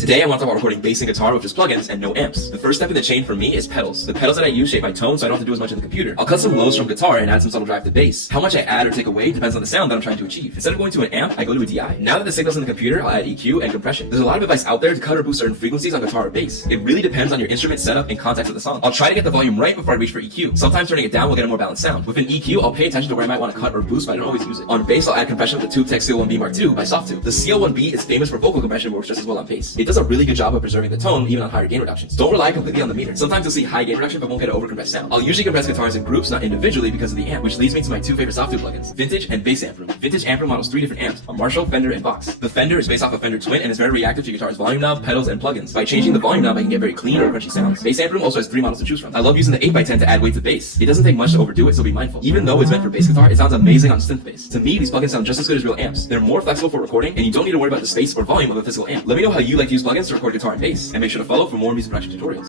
Today I want to talk about recording bass and guitar with just plugins and no amps. The first step in the chain for me is pedals. The pedals that I use shape my tone so I don't have to do as much in the computer. I'll cut some lows from guitar and add some subtle drive to bass. How much I add or take away depends on the sound that I'm trying to achieve. Instead of going to an amp, I go to a DI. Now that the signal's in the computer, I'll add EQ and compression. There's a lot of advice out there to cut or boost certain frequencies on guitar or bass. It really depends on your instrument setup and context of the song. I'll try to get the volume right before I reach for EQ. Sometimes turning it down will get a more balanced sound. With an EQ, I'll pay attention to where I might want to cut or boost, but I don't always use it. On bass, I'll add compression with the Tube Tech CL1B Mark II by Softtube. The CL1B is famous for vocal compression, but works just as well on bass. It does a really good job of preserving the tone, even on higher gain reductions. Don't rely completely on the meter. Sometimes you'll see high gain reduction, but won't get an overcompressed sound. I'll usually compress guitars in groups, not individually, because of the amp, which leads me to my two favorite Softtube plugins, Vintage and Bass Amp Room. Vintage Amp Room models 3 different amps, a Marshall, Fender, and Vox. The Fender is based off a Fender Twin and is very reactive to your guitar's volume knob, pedals, and plugins. By changing the volume knob, I can get very clean or crunchy sounds. Bass Amp Room also has 3 models to choose from. I love using the 8x10 to add weight to bass. It doesn't take much to overdo it, so be mindful. Even though it's meant for bass guitar, it sounds amazing on synth bass. To me, these plugins sound just as good as real amps. They're more flexible for recording, and you don't need to worry about the space or volume of a physical amp. Let me know how you like to use plugins to record guitar and bass, and make sure to follow for more music production tutorials.